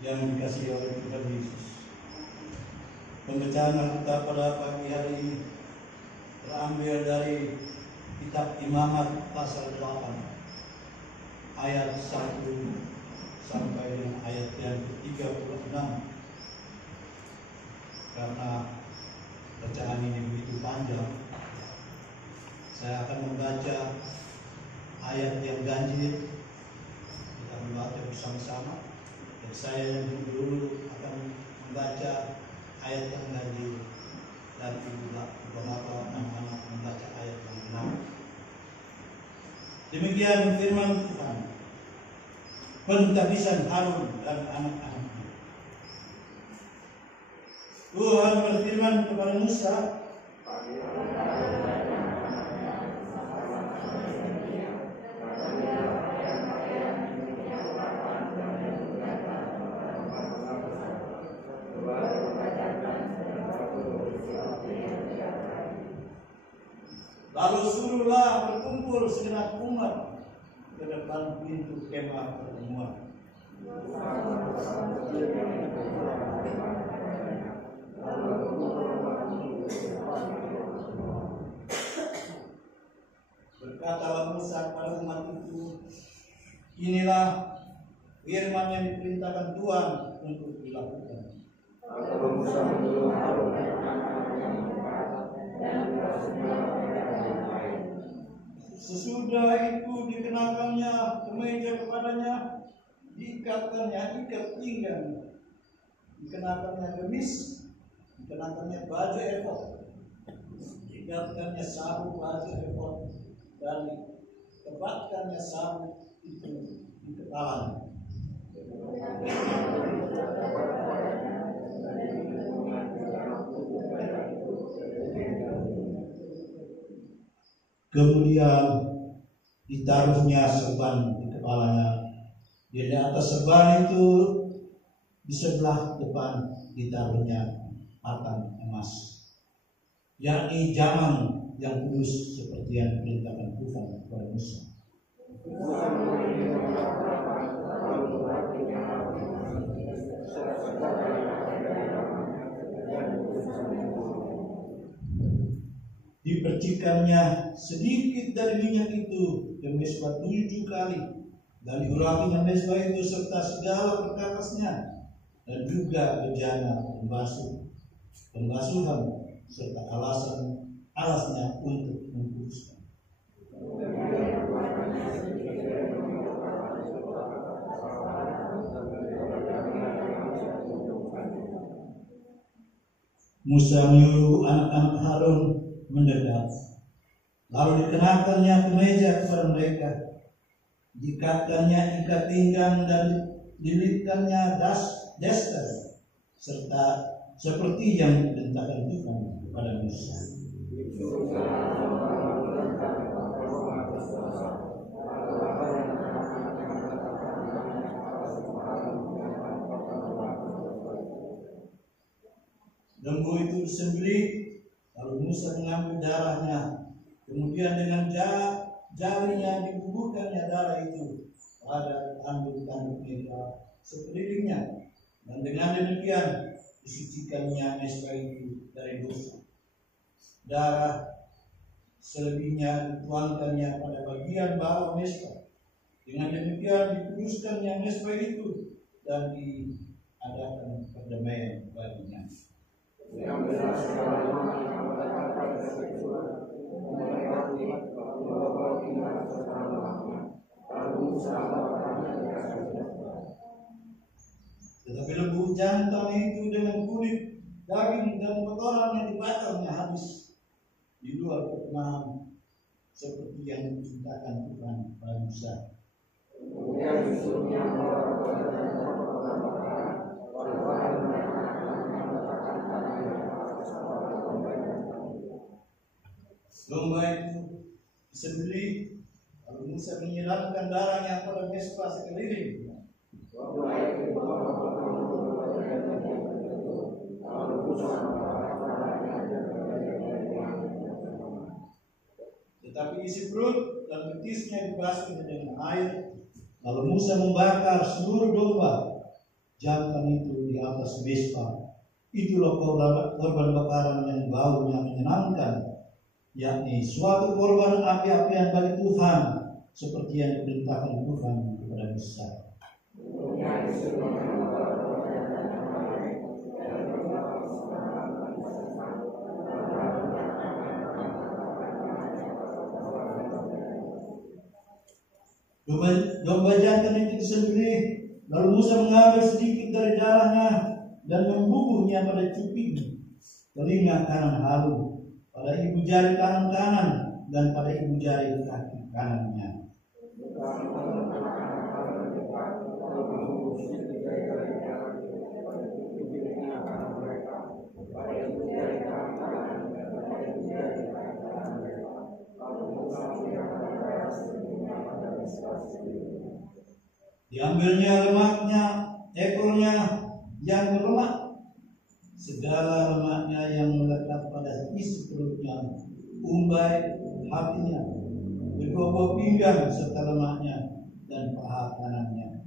yang dikasihi oleh Tuhan Yesus. Pembacaan kita pada pagi hari ini terambil dari kitab Imamat pasal 8 ayat 1 sampai dengan ayat yang ke-36. Karena bacaan ini begitu panjang, saya akan membaca ayat yang ganjil. Kita membaca bersama-sama. Dan saya yang dulu akan membaca ayat yang ganjil, dan beberapa anak-anak membaca ayat yang benar. Demikian firman Tuhan. Pentabisan Harun dan anak-anaknya. Tuhan berfirman kepada Musa, lalu suruhlah berkumpul segenap umat ke depan pintu kemah pertemuan. Berkatalah Musa kepada umat itu, inilah firman yang diperintahkan Tuhan untuk dilakukan. Lalu Musa menyuruh Harun sesudah itu dikenakannya kemeja kepadanya, diikatkannya ikat pinggang, dikenakannya gamis, dikenakannya baju efod, diikatkannya sabuk baju efod, dan dikebatkannya sabuk itu di kepalanya. Kemudian ditaruhnya serban di kepalanya. Di atas serban itu di sebelah depan ditaruhnya papan emas, yakni jaman yang kudus seperti yang diperintahkan Tuhan kepada Musa. Dipercikannya sedikit dari minyak itu ke mezbah 7 kali, dan diurapinya mezbah itu serta segala perkakasnya, dan juga bejana pembasuhan serta alasnya untuk mengkuduskan. Musa menyuruh anak-anak Harun mendekat, lalu dikenakannya kemeja kepada mereka, diikatkannya ikat pinggang dan dilitkannya daster, serta seperti yang diperintahkan Tuhan kepada Musa. Lembu itu disembelih. Lalu Musa mengambil darahnya, kemudian dengan jarinya dibubuhkannya darah itu pada tanduk-tanduk mereka sekelilingnya, dan dengan demikian disucikannya mezbah itu dari dosa. Darah selebihnya dituangkannya pada bagian bawah mezbah. Dengan demikian dikuduskannya mezbah itu dan diadakan perdamaian baginya. yang benar segalanya yang mengatakan seksual memulai bahwa kita bersama lalu tetapi lembu jantan itu dengan kulit, daging dan kotoran yang dibakarnya habis di luar perkenahan, seperti yang diceritakan Tuhan pada Musa. Kemudian disuruhnya domba itu disembelih, lalu Musa menyiramkan darahnya pada mezbah sekeliling. Tetapi isi perut dan betisnya dibasuh dengan air. Lalu Musa membakar seluruh domba jantan itu di atas mesbah. Itulah korban bakaran yang baunya menyenangkan, yakni suatu korban api-apian bagi Tuhan, seperti yang diperintahkan Tuhan kepada Musa. Domba jantan itu disembelih, lalu Musa mengambil sedikit dari darahnya dan membubuhnya pada cuping telinga kanan Harun, pada ibu jari tangan kanan, dan pada ibu jari kaki kanannya. Diambilnya lemaknya, ekornya yang berlemak, segala lemaknya yang melekat pada isi perutnya, umbai, hatinya, kedua buah pinggang serta lemaknya, dan paha kanannya.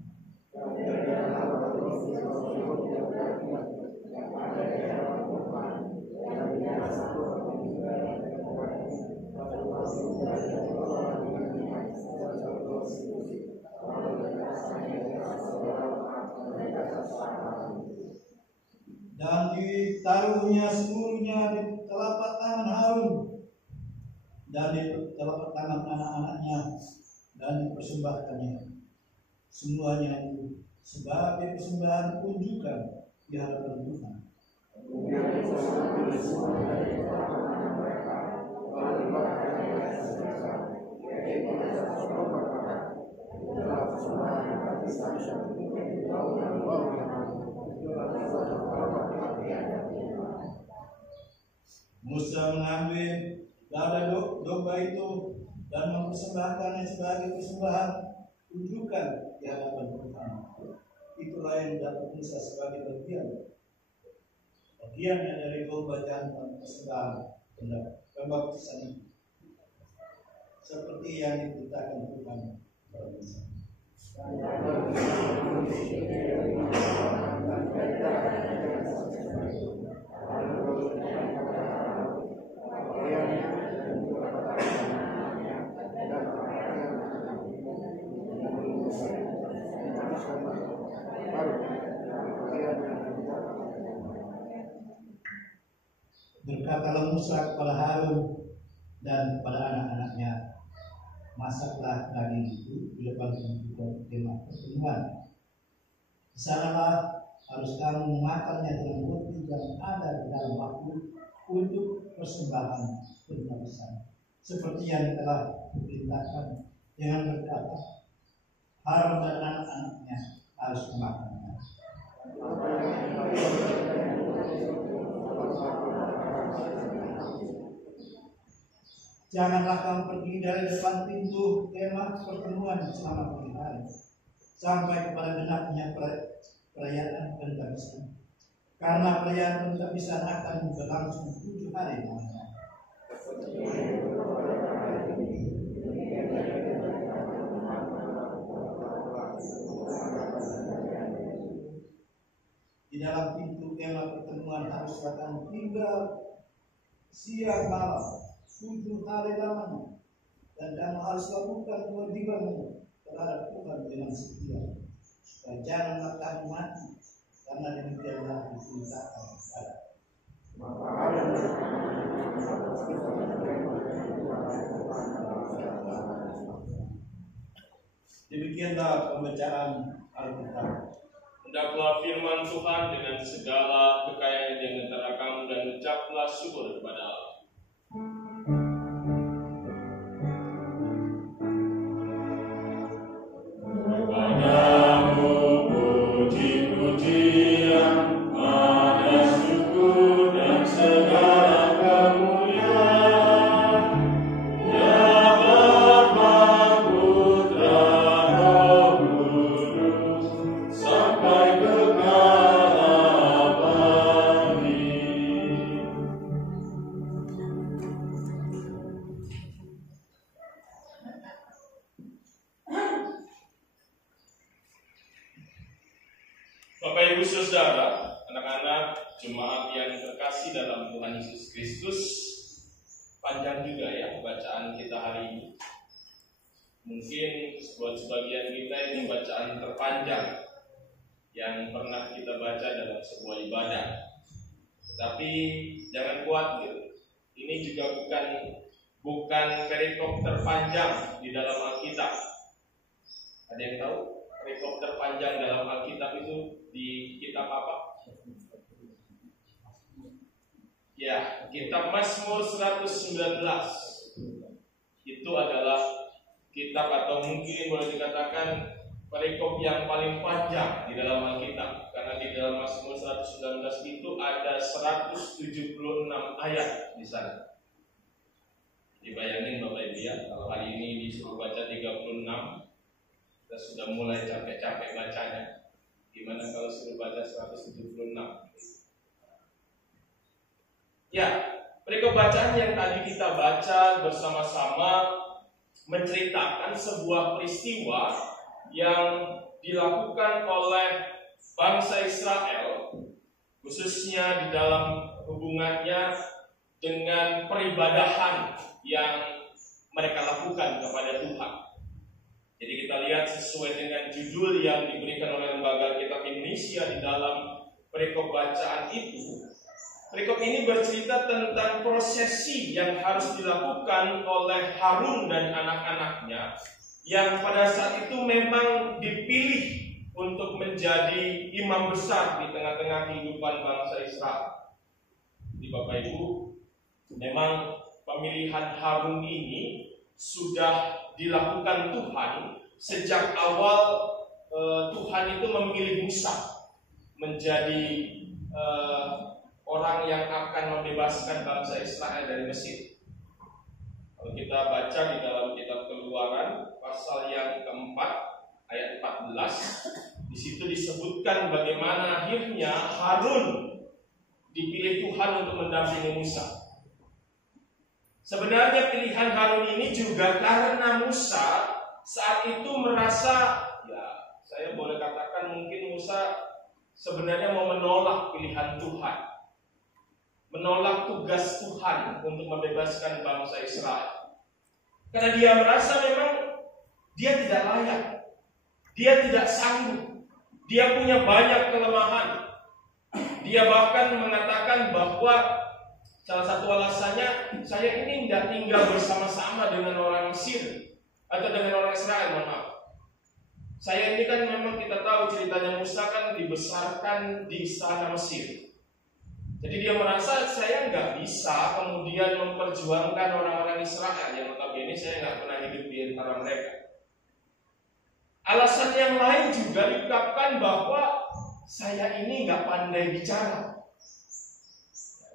Dan ditaruhnya seluruhnya di telapak tangan Harun dan di telapak tangan anak-anaknya, dan dipersembahkannya semuanya itu sebagai persembahan unjukan di hadapan Tuhan. Musa mengambil dada domba itu dan mempersembahkannya sebagai persembahan unjukan di hadapan Tuhan. Itulah yang dapat Musa sebagai bagiannya dari domba jantan persembahan pembaptisan itu, seperti yang diberitakan Tuhan kepada Musa. Berkatalah Musa kepada Harun dan kepada anak-anaknya, masaklah daging itu di depan pintu kemah pertemuan. Di sanalah harus kamu memakannya dengan roti yang ada di dalam waktu untuk persembahan penyembelihan, seperti yang telah diperintahkan, dengan berkata, Harun dan anak-anaknya harus memakannya. Janganlah kamu pergi dari depan pintu kemah pertemuan selama 3 hari, sampai kepada genapnya perayaan Pentakosta. Karena perayaan Pentakosta akan berlangsung 7 hari lamanya. Di dalam pintu kemah pertemuan haruslah kamu tinggal siang malam 7 hari lamanya, dan kamu harus lakukan kewajibanmu terhadap Tuhan dengan setia, supaya janganlah kamu mati, karena demikianlah diperintahkan kepada. Demikianlah pembacaan Alkitab. Hendaklah firman Tuhan dengan segala kekayaan yang terakam, dan ucaplah syukur kepada Allah. Bapak Ibu Saudara, anak-anak jemaat yang terkasih dalam Tuhan Yesus Kristus, panjang juga ya bacaan kita hari ini. Mungkin buat sebagian kita ini bacaan terpanjang yang pernah kita baca dalam sebuah ibadah. Tapi jangan khawatir, ini juga bukan perikop terpanjang di dalam Alkitab. Ada yang tahu perikop terpanjang dalam Alkitab itu di kitab apa? Ya, kitab Mazmur 119. Itu adalah kitab atau mungkin boleh dikatakan perikop yang paling panjang di dalam Alkitab. Karena di dalam Mazmur 119 itu ada 176 ayat di sana. Dibayangin Bapak Ibu ya, kalau hari ini disuruh baca 36, kita sudah mulai capek-capek bacanya. Gimana kalau suruh baca 176? Ya, perikop bacaan yang tadi kita baca bersama-sama menceritakan sebuah peristiwa yang dilakukan oleh bangsa Israel, khususnya di dalam hubungannya dengan peribadahan yang mereka lakukan kepada Tuhan. Jadi kita lihat sesuai dengan judul yang diberikan oleh Lembaga Kitab Indonesia di dalam perikop bacaan itu. Perikop ini bercerita tentang prosesi yang harus dilakukan oleh Harun dan anak-anaknya yang pada saat itu memang dipilih untuk menjadi imam besar di tengah-tengah kehidupan bangsa Israel. Di Bapak Ibu, memang pemilihan Harun ini sudah dilakukan Tuhan sejak awal. Tuhan itu memilih Musa menjadi orang yang akan membebaskan bangsa Israel dari Mesir. Kalau kita baca di dalam kitab Keluaran pasal yang keempat ayat 14, di situ disebutkan bagaimana akhirnya Harun dipilih Tuhan untuk mendampingi Musa. Sebenarnya pilihan Harun ini juga karena Musa saat itu merasa, ya saya boleh katakan mungkin Musa sebenarnya mau menolak pilihan Tuhan, menolak tugas Tuhan untuk membebaskan bangsa Israel. Karena dia merasa memang dia tidak layak, dia tidak sanggup, dia punya banyak kelemahan. Dia bahkan mengatakan bahwa salah satu alasannya, saya ini tidak tinggal bersama-sama dengan orang Mesir atau dengan orang Israel, maaf. Saya ini kan memang kita tahu ceritanya Musa kan dibesarkan di istana Mesir. Jadi dia merasa saya nggak bisa kemudian memperjuangkan orang-orang Israel yang notabene saya nggak pernah hidup di antara mereka. Alasan yang lain juga diungkapkan bahwa saya ini nggak pandai bicara.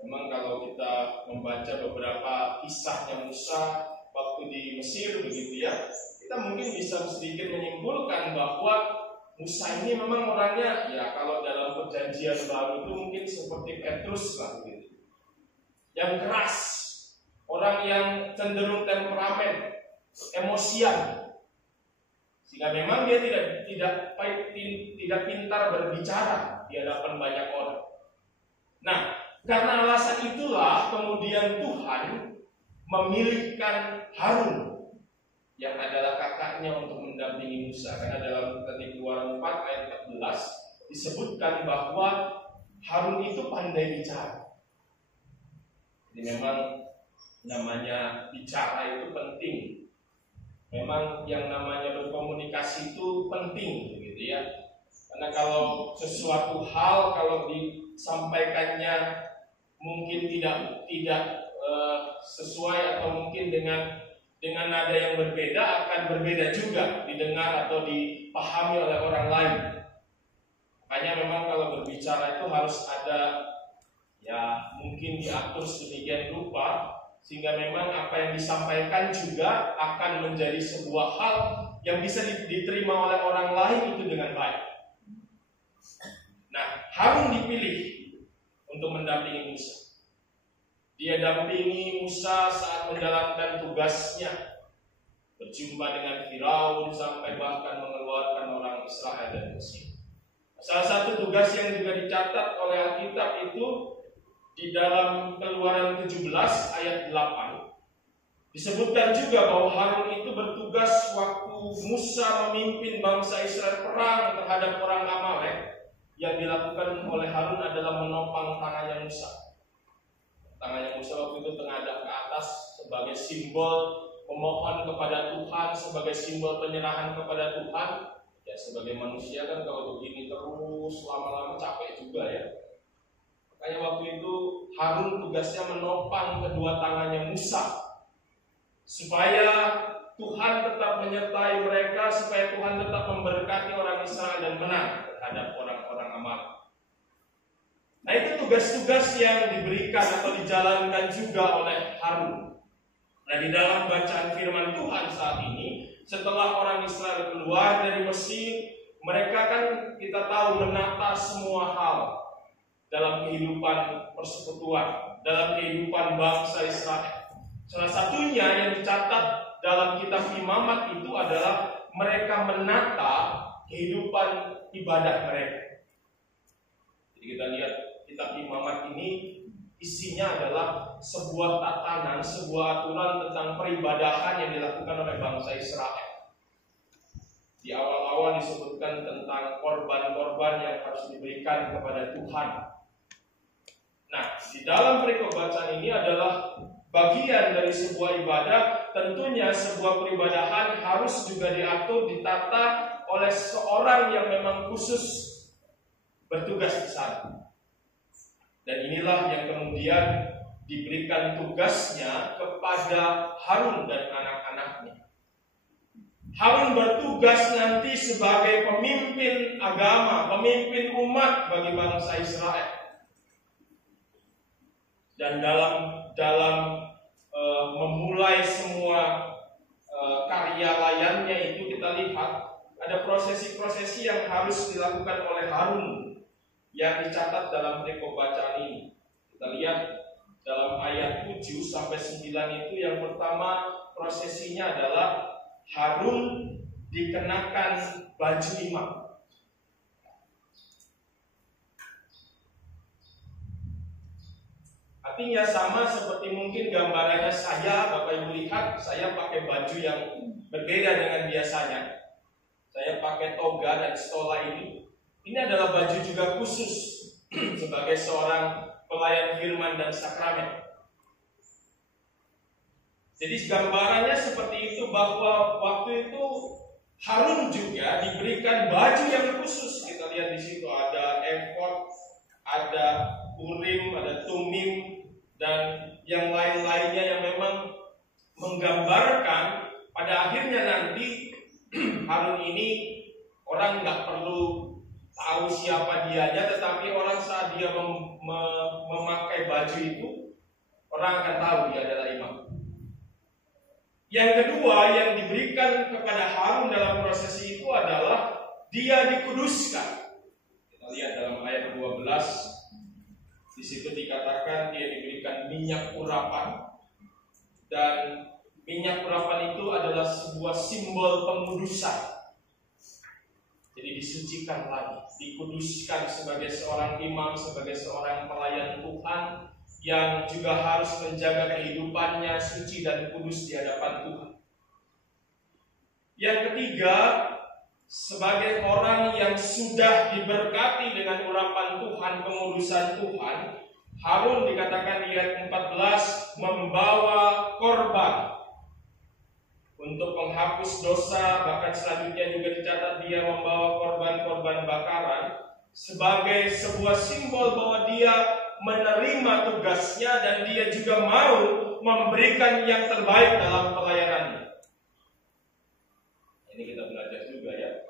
Memang kalau kita membaca beberapa kisahnya Musa waktu di Mesir begitu ya, kita mungkin bisa sedikit menyimpulkan bahwa Musa ini memang orangnya ya kalau dalam perjanjian baru itu mungkin seperti Petrus lah begitu. Yang keras, orang yang cenderung temperamen, emosian. Sehingga memang dia tidak pintar berbicara di hadapan banyak orang. Nah, karena alasan itulah kemudian Tuhan memilihkan Harun yang adalah kakaknya untuk mendampingi Musa. Karena dalam Keluaran 4 ayat 14 disebutkan bahwa Harun itu pandai bicara. Jadi memang namanya bicara itu penting. Memang yang namanya berkomunikasi itu penting begitu ya. Karena kalau sesuatu hal kalau disampaikannya mungkin tidak sesuai atau mungkin dengan nada yang berbeda akan berbeda juga didengar atau dipahami oleh orang lain. Makanya memang kalau berbicara itu harus ada ya mungkin diatur sedemikian rupa sehingga memang apa yang disampaikan juga akan menjadi sebuah hal yang bisa diterima oleh orang lain itu dengan baik. Nah, Harun dipilih untuk mendampingi Musa. Dia dampingi Musa saat menjalankan tugasnya, berjumpa dengan Firaun sampai bahkan mengeluarkan orang Israel dari Mesir. Salah satu tugas yang juga dicatat oleh Alkitab itu di dalam Keluaran 17 ayat 8 disebutkan juga bahwa Harun itu bertugas waktu Musa memimpin bangsa Israel perang terhadap orang Amalek. Yang dilakukan oleh Harun adalah menopang tangannya Musa. Tangannya Musa waktu itu tengadah ke atas sebagai simbol memohon kepada Tuhan, sebagai simbol penyerahan kepada Tuhan. Ya sebagai manusia kan kalau begini terus lama-lama capek juga ya. Makanya waktu itu Harun tugasnya menopang kedua tangannya Musa supaya Tuhan tetap menyertai mereka, supaya Tuhan tetap memberkati orang Israel dan menang terhadap orang-orang Amalek. Nah itu tugas-tugas yang diberikan atau dijalankan juga oleh Harun. Nah di dalam bacaan firman Tuhan saat ini, setelah orang Israel keluar dari Mesir, mereka kan kita tahu menata semua hal dalam kehidupan persekutuan, dalam kehidupan bangsa Israel. Salah satunya yang dicatat dalam kitab Imamat itu adalah mereka menata kehidupan ibadah mereka. Jadi kita lihat kitab Imamat ini isinya adalah sebuah tatanan, sebuah aturan tentang peribadahan yang dilakukan oleh bangsa Israel. Di awal-awal disebutkan tentang korban-korban yang harus diberikan kepada Tuhan. Nah, di dalam perikop bacaan ini adalah bagian dari sebuah ibadah. Tentunya sebuah peribadahan harus juga diatur, ditata oleh seorang yang memang khusus bertugas di sana. Dan inilah yang kemudian diberikan tugasnya kepada Harun dan anak-anaknya. Harun bertugas nanti sebagai pemimpin agama, pemimpin umat bagi bangsa Israel. Dan dalam memulai semua karya layannya itu kita lihat ada prosesi-prosesi yang harus dilakukan oleh Harun yang dicatat dalam perikop bacaan ini. Kita lihat dalam ayat 7 sampai 9 itu yang pertama prosesinya adalah Harun dikenakan baju imam. Artinya sama seperti mungkin gambarannya saya, Bapak Ibu lihat, saya pakai baju yang berbeda dengan biasanya. Saya pakai toga dan stola ini. Ini adalah baju juga khusus sebagai seorang pelayan firman dan sakramen. Jadi gambarannya seperti itu, bahwa waktu itu Harun juga diberikan baju yang khusus. Kita lihat di situ ada efod, ada urim, ada tumim, dan yang lain-lainnya yang memang menggambarkan pada akhirnya nanti Harun ini orang nggak perlu tahu siapa dianya, tetapi orang saat dia memakai baju itu, orang akan tahu dia adalah imam. Yang kedua yang diberikan kepada Harun dalam prosesi itu adalah dia dikuduskan. Kita lihat dalam ayat 12, di situ dikatakan dia diberikan minyak urapan, dan minyak urapan itu adalah sebuah simbol pengudusan. Jadi disucikan lagi, dikuduskan sebagai seorang imam, sebagai seorang pelayan Tuhan yang juga harus menjaga kehidupannya suci dan kudus di hadapan Tuhan. Yang ketiga, sebagai orang yang sudah diberkati dengan urapan Tuhan, pengudusan Tuhan, Harun dikatakan di ayat 14 membawa korban untuk menghapus dosa. Bahkan selanjutnya juga dicatat dia membawa korban-korban bakaran sebagai sebuah simbol bahwa dia menerima tugasnya dan dia juga mau memberikan yang terbaik dalam pelayanannya. Ini kita belajar juga ya,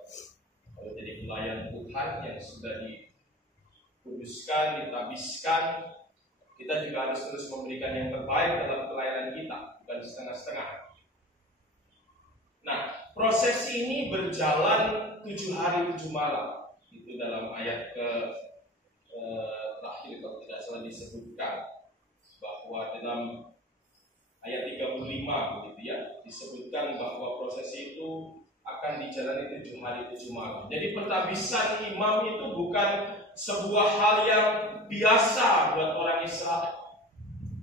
kalau jadi pelayan Tuhan yang sudah dikuduskan, ditabiskan, kita juga harus terus memberikan yang terbaik dalam pelayanan kita, bukan setengah-setengah. Nah, prosesi ini berjalan 7 hari 7 malam. Itu dalam ayat terakhir kalau tidak salah disebutkan, bahwa dalam ayat 35 begitu ya, disebutkan bahwa prosesi itu akan dijalani 7 hari 7 malam. Jadi pentabisan imam itu bukan sebuah hal yang biasa buat orang Israel.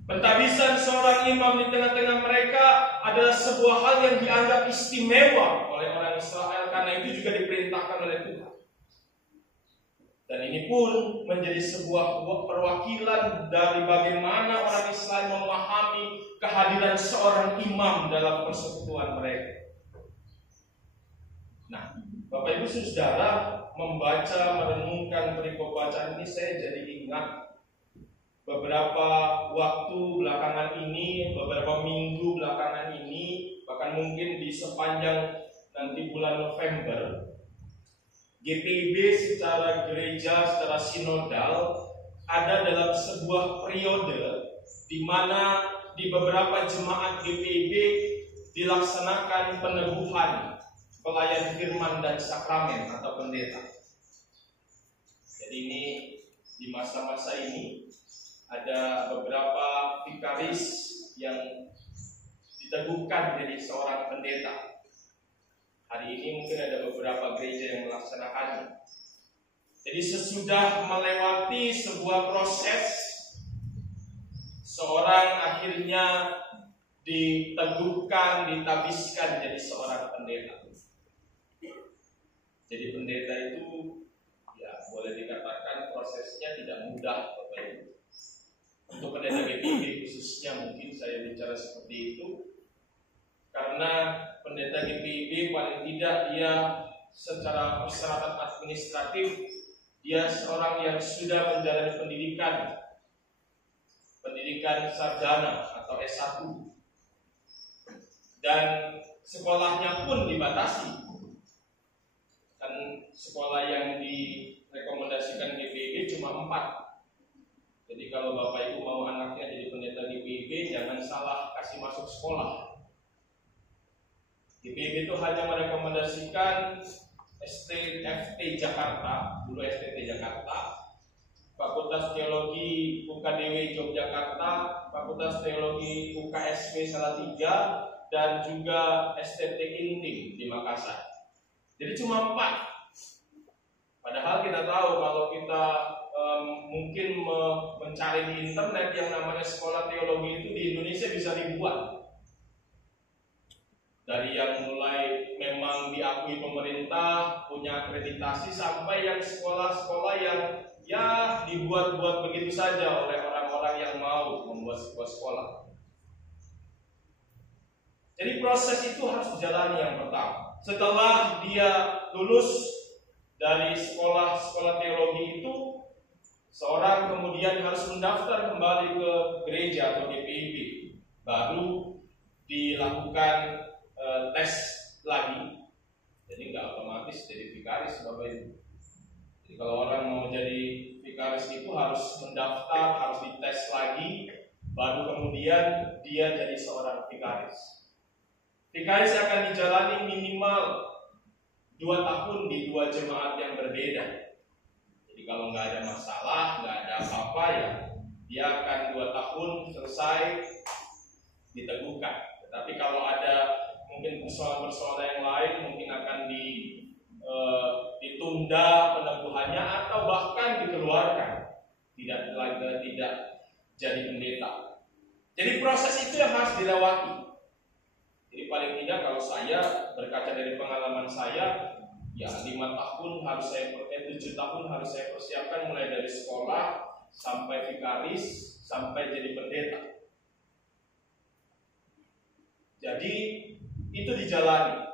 Pentabisan seorang imam di tengah-tengah mereka adalah sebuah hal yang dianggap istimewa oleh orang Israel, karena itu juga diperintahkan oleh Tuhan. Dan ini pun menjadi sebuah perwakilan dari bagaimana orang Israel memahami kehadiran seorang imam dalam persekutuan mereka. Nah, Bapak Ibu Saudara, membaca, merenungkan perikop bacaan ini, saya jadi ingat beberapa waktu belakangan ini, beberapa minggu belakangan ini, bahkan mungkin di sepanjang nanti bulan November, GPIB secara gereja, secara sinodal ada dalam sebuah periode di mana di beberapa jemaat GPIB dilaksanakan peneguhan pelayan firman dan sakramen atau pendeta. Jadi ini di masa-masa ini ada beberapa vikaris yang diteguhkan jadi seorang pendeta. Hari ini mungkin ada beberapa gereja yang melaksanakannya. Jadi sesudah melewati sebuah proses, seorang akhirnya diteguhkan, ditabiskan jadi seorang pendeta. Jadi pendeta itu ya boleh dikatakan prosesnya tidak mudah, Bapak Ibu. Untuk pendeta GPIB khususnya mungkin saya bicara seperti itu, karena pendeta GPIB paling tidak dia secara persyaratan administratif dia seorang yang sudah menjalani pendidikan sarjana atau S1, dan sekolahnya pun dibatasi. Kan sekolah yang direkomendasikan GPIB cuma 4. Jadi kalau Bapak Ibu mau anaknya jadi pendeta GPIB, jangan salah kasih masuk sekolah. GPIB itu hanya merekomendasikan STFT Jakarta, dulu STT Jakarta, Fakultas Teologi UKDW Yogyakarta, Fakultas Teologi UKSW Salatiga, dan juga STT Intim di Makassar. Jadi cuma 4. Padahal kita tahu kalau kita mungkin mencari di internet yang namanya sekolah teologi itu di Indonesia bisa ribuan. Dari yang mulai memang diakui pemerintah, punya akreditasi, sampai yang sekolah-sekolah yang ya dibuat-buat begitu saja oleh orang-orang yang mau membuat sebuah sekolah. Jadi proses itu harus dijalani yang pertama. Setelah dia lulus dari sekolah teologi itu, seorang kemudian harus mendaftar kembali ke gereja atau GPIB. Baru dilakukan tes lagi. Jadi nggak otomatis jadi vikaris, Bapak Ibu. Jadi kalau orang mau jadi vikaris itu harus mendaftar, harus dites lagi, baru kemudian dia jadi seorang vikaris. Vikaris akan dijalani minimal 2 tahun di 2 jemaat yang berbeda. Jadi kalau nggak ada masalah, nggak ada apa-apa ya, dia akan 2 tahun selesai diteguhkan. Tetapi kalau ada mungkin persoalan-persoalan yang lain, mungkin akan ditunda peneguhannya atau bahkan dikeluarkan, tidak jadi pendeta. Jadi proses itu yang harus dilewati. Jadi paling tidak kalau saya berkaca dari pengalaman saya, ya 5 tahun harus 7 tahun harus saya persiapkan, mulai dari sekolah sampai vikaris sampai jadi pendeta. Jadi itu dijalani.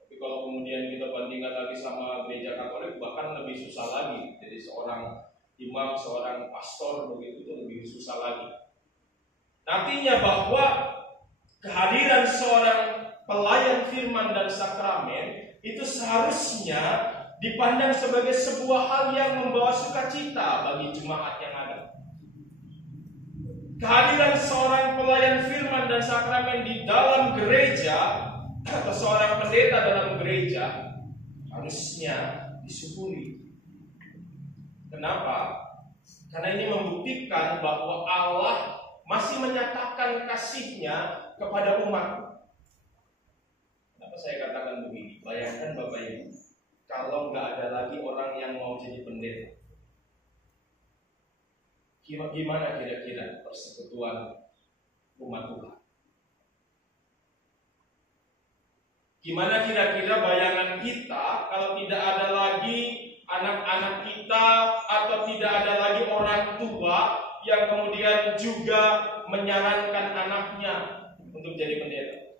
Tapi kalau kemudian kita bandingkan lagi sama gereja Katolik, bahkan lebih susah lagi. Jadi seorang imam, seorang pastor begitu itu lebih susah lagi. Nantinya bahwa kehadiran seorang pelayan firman dan sakramen itu seharusnya dipandang sebagai sebuah hal yang membawa sukacita bagi jemaat yang ada. Kehadiran seorang pelayan firman dan sakramen di dalam gereja atau seorang pendeta dalam gereja harusnya disyukuri. Kenapa? Karena ini membuktikan bahwa Allah masih menyatakan kasih-Nya kepada umat. Kenapa saya katakan katakan begini, bayangkan Bapak Ibu, kalau nggak ada lagi orang yang mau jadi pendeta, gimana kira-kira persekutuan umat Tuhan? Gimana kira-kira bayangan kita kalau tidak ada lagi anak-anak kita atau tidak ada lagi orang tua yang kemudian juga menyarankan anaknya untuk jadi pendeta?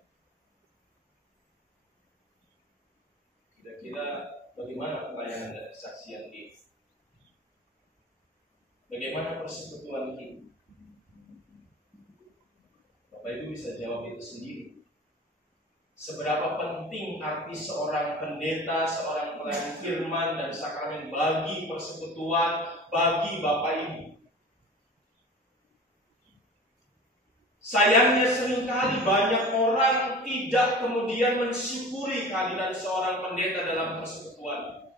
Kira-kira bagaimana pelayanan dan kesaksian kita? Bagaimana persekutuan kita? Bapak Ibu bisa jawab itu sendiri. Seberapa penting arti seorang pendeta, seorang pelayan firman dan sakramen bagi persekutuan, bagi Bapak Ibu. Sayangnya seringkali banyak orang tidak kemudian mensyukuri kehadiran seorang pendeta dalam persekutuan.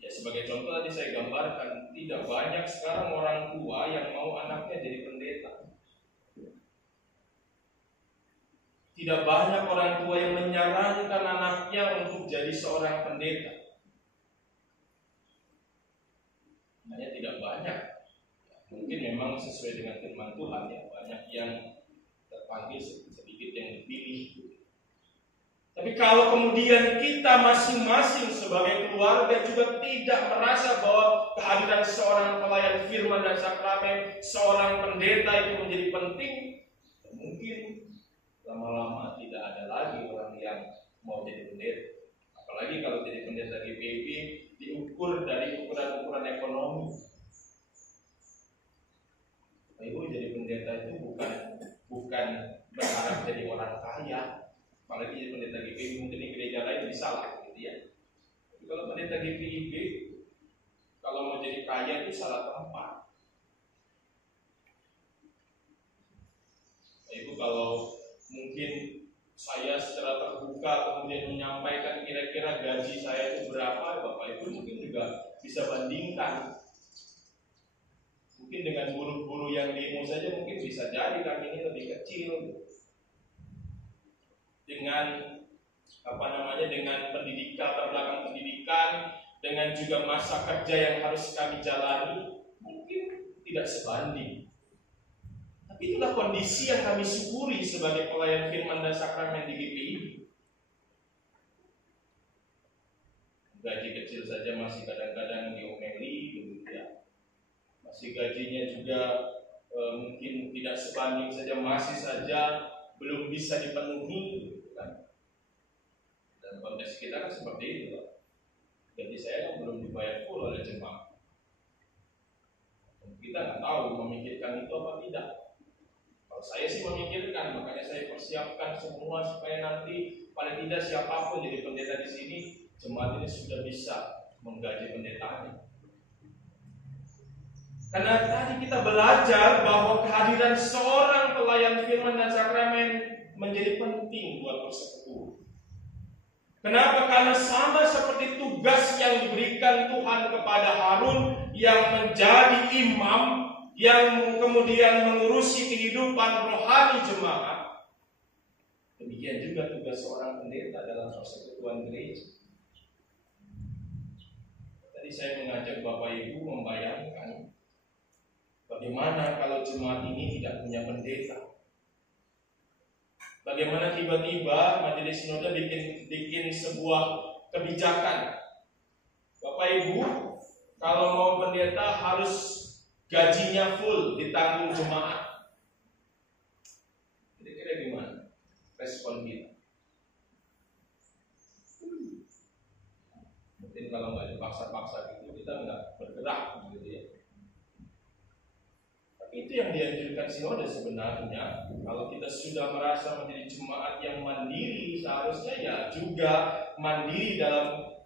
Ya, sebagai contoh tadi saya gambarkan, tidak banyak sekarang orang tua yang mau anaknya jadi pendeta. Tidak banyak orang tua yang menyarankan anaknya untuk jadi seorang pendeta. Hanya tidak banyak. Mungkin memang sesuai dengan firman Tuhan ya, banyak yang terpanggil, sedikit yang dipilih. Tapi kalau kemudian kita masing-masing sebagai keluarga juga tidak merasa bahwa kehadiran seorang pelayan firman dan sakramen, seorang pendeta itu menjadi penting, mungkin lama-lama tidak ada lagi orang yang mau jadi pendeta. Apalagi kalau jadi pendeta GPIB diukur dari ukuran-ukuran ekonomi. Ibu jadi pendeta itu bukan berharap jadi orang kaya. Apalagi jadi pendeta GPIB, mungkin di gereja lain bisa lah gitu ya. Tapi kalau pendeta GPIB, kalau mau jadi kaya itu salah tempat. Ibu kalau mungkin saya secara terbuka kemudian menyampaikan kira-kira gaji saya itu berapa, Bapak Ibu mungkin juga bisa bandingkan. Mungkin dengan guru-guru yang demo saja mungkin bisa jadi kami ini lebih kecil. Dengan dengan pendidikan, terbelakang pendidikan, dengan juga masa kerja yang harus kami jalani, mungkin tidak sebanding. Tapi itulah kondisi yang kami syukuri sebagai pelayan firman dan sakramen di GPI. Gaji kecil saja masih kadang-kadang diomeli gitu ya. Masih gajinya juga mungkin tidak sebanding saja, masih saja belum bisa dipenuhi gitu kan. Dan konteks kita kan seperti itu Pak. Gaji saya kan belum dibayar full oleh jemaat. Kita nggak tahu memikirkan itu apa tidak. Kalau saya sih memikirkan, makanya saya persiapkan semua supaya nanti paling tidak siapapun jadi pendeta di sini, jemaat ini sudah bisa menggaji pendetanya. Karena tadi kita belajar bahwa kehadiran seorang pelayan firman dan sakramen menjadi penting buat persekutuan. Kenapa? Karena sama seperti tugas yang diberikan Tuhan kepada Harun yang menjadi imam, yang kemudian mengurusi kehidupan rohani jemaat. Demikian juga tugas seorang pendeta dalam persekutuan gereja. Tadi saya mengajak Bapak Ibu membayangkan bagaimana kalau jemaat ini tidak punya pendeta? Bagaimana tiba-tiba majelis sinode bikin sebuah kebijakan? Bapak Ibu, kalau mau pendeta harus gajinya full ditanggung jemaat. Kira-kira gimana respon kita? Mungkin kalau nggak dipaksa-paksa gitu, kita nggak bergerak gitu ya. Itu yang dianjurkan sinode sebenarnya. Kalau kita sudah merasa menjadi jemaat yang mandiri, seharusnya ya juga mandiri dalam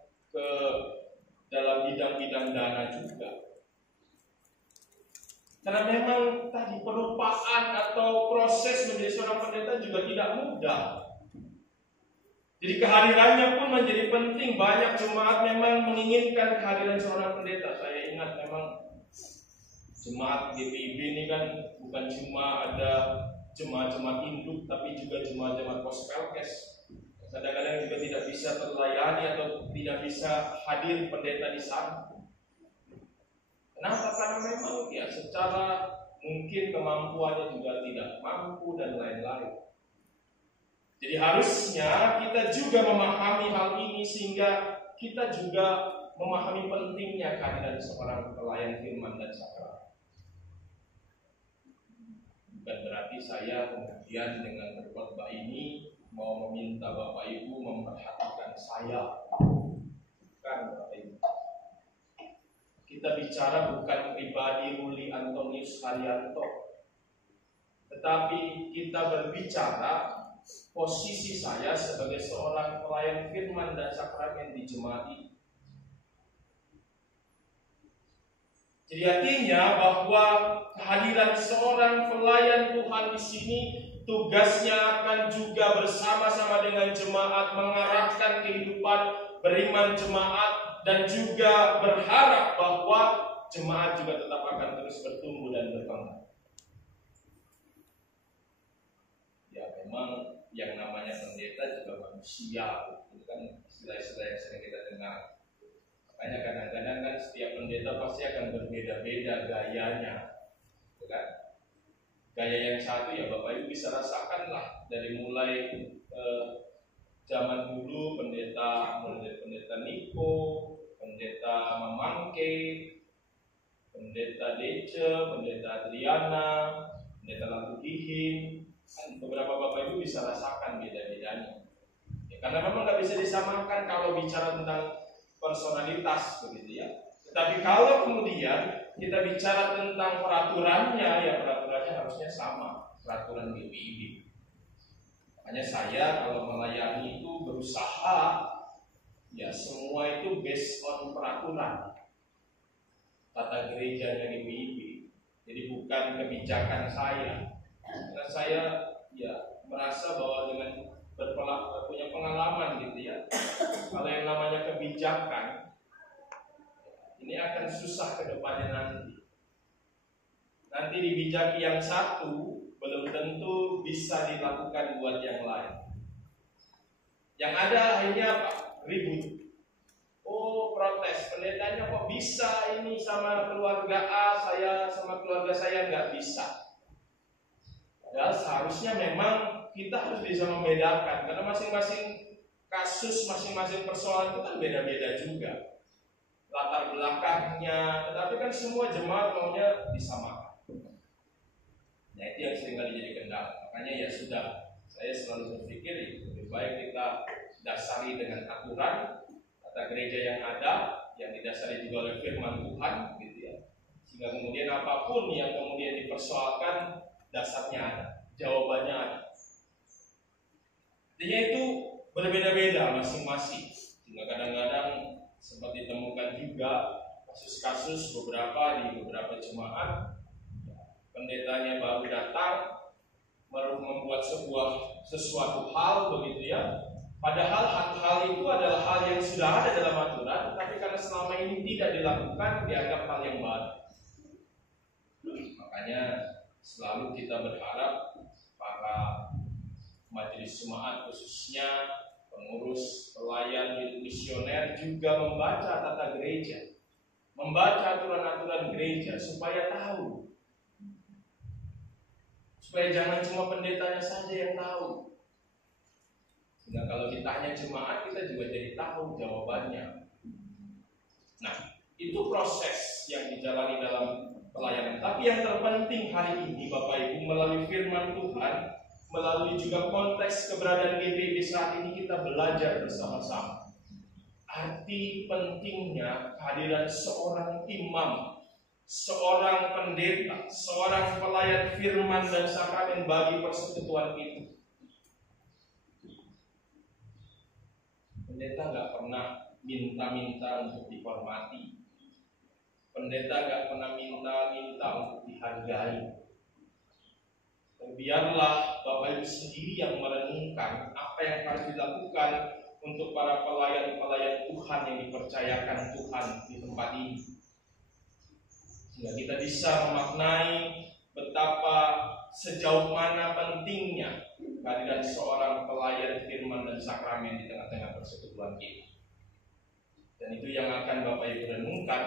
bidang-bidang dana juga. Karena memang tadi penupaan atau proses menjadi seorang pendeta juga tidak mudah. Jadi kehadirannya pun menjadi penting. Banyak jemaat memang menginginkan kehadiran seorang pendeta. Saya ingat memang jemaat GPIB ini kan bukan cuma ada jemaat-jemaat induk, tapi juga jemaat-jemaat Gospelkes. Kadang-kadang juga tidak bisa terlayani atau tidak bisa hadir pendeta di sana. Kenapa? Karena memang ya secara mungkin kemampuannya juga tidak mampu dan lain-lain. Jadi harusnya kita juga memahami hal ini sehingga kita juga memahami pentingnya kehadiran seorang pelayan firman dan sakramen. Bukan berarti saya kemudian dengan berkhotbah ini mau meminta Bapak Ibu memperhatikan saya. Bukan Bapak Ibu. Kita bicara bukan pribadi Ruli Antonius Haryanto, tetapi kita berbicara posisi saya sebagai seorang pelayan firman dan sakramen di jemaat ini. Jadi artinya bahwa kehadiran seorang pelayan Tuhan di sini tugasnya akan juga bersama-sama dengan jemaat mengarahkan kehidupan beriman jemaat dan juga berharap bahwa jemaat juga tetap akan terus bertumbuh dan berkembang. Ya memang yang namanya pendeta juga manusia, itu kan istilah-istilah yang sering kita dengar. Makanya kadang-kadang kan setiap pendeta pasti akan berbeda-beda gayanya, kan? Gaya yang satu ya Bapak Ibu bisa rasakan lah dari mulai zaman dulu pendeta Niko, pendeta Mamangke, pendeta Dece, pendeta Adriana, pendeta Latugihin, kan beberapa Bapak Ibu bisa rasakan beda-bedanya. Ya, karena memang nggak bisa disamakan kalau bicara tentang personalitas begitu ya. Tetapi kalau kemudian kita bicara tentang peraturannya, ya peraturannya harusnya sama, peraturan GPIB. Makanya saya kalau melayani itu berusaha ya semua itu based on peraturan tata gerejanya GPIB. Jadi bukan kebijakan saya. Karena saya ya merasa bahwa dengan punya pengalaman gitu ya. Kalau yang namanya kebijakan ini akan susah ke depannya nanti. Nanti dibijaki yang satu belum tentu bisa dilakukan buat yang lain. Yang ada akhirnya apa? Ribut. Oh, protes. Pendetanya kok bisa ini sama keluarga A, saya sama keluarga saya nggak bisa. Padahal seharusnya memang kita harus bisa membedakan, karena masing-masing kasus, masing-masing persoalan itu kan beda-beda juga latar belakangnya, tetapi kan semua jemaat maunya disamakan. Nah itu yang seringkali jadi kendala. Makanya ya sudah, saya selalu berpikir lebih baik kita dasari dengan aturan tata gereja yang ada, yang didasari juga oleh firman Tuhan gitu ya. Sehingga kemudian apapun yang kemudian dipersoalkan dasarnya ada, jawabannya ada. Artinya itu berbeda-beda masing-masing. Sehingga kadang-kadang sempat ditemukan juga kasus-kasus beberapa di beberapa jemaat, pendetanya baru datang, baru membuat sesuatu hal begitu ya. Padahal hal itu adalah hal yang sudah ada dalam aturan, tapi karena selama ini tidak dilakukan, dianggap hal yang baru. Makanya selalu kita berharap para majelis jemaat khususnya pengurus, pelayan, misioner juga membaca tata gereja, membaca aturan-aturan gereja supaya tahu, supaya jangan cuma pendetanya saja yang tahu. Sehingga kalau ditanya jemaat kita juga jadi tahu jawabannya. Nah, itu proses yang dijalani dalam pelayanan. Tapi yang terpenting hari ini Bapak Ibu melalui firman Tuhan, melalui juga konteks keberadaan GPIB saat ini kita belajar bersama-sama arti pentingnya kehadiran seorang imam, seorang pendeta, seorang pelayan firman dan sakramen bagi persekutuan itu. Pendeta nggak pernah minta-minta untuk dihormati. Pendeta nggak pernah minta-minta untuk dihargai. Biarlah Bapak Ibu sendiri yang merenungkan apa yang harus dilakukan untuk para pelayan-pelayan Tuhan yang dipercayakan Tuhan di tempat ini. Sehingga kita bisa memaknai betapa sejauh mana pentingnya kehadiran seorang pelayan firman dan sakramen di tengah-tengah persekutuan kita. Dan itu yang akan Bapak Ibu renungkan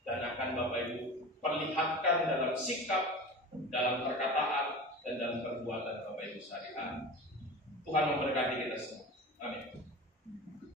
dan akan Bapak Ibu perlihatkan dalam sikap, dalam perkataan, dan dalam perbuatan Bapak Ibu sehari-hari. Tuhan memberkati kita semua. Amin.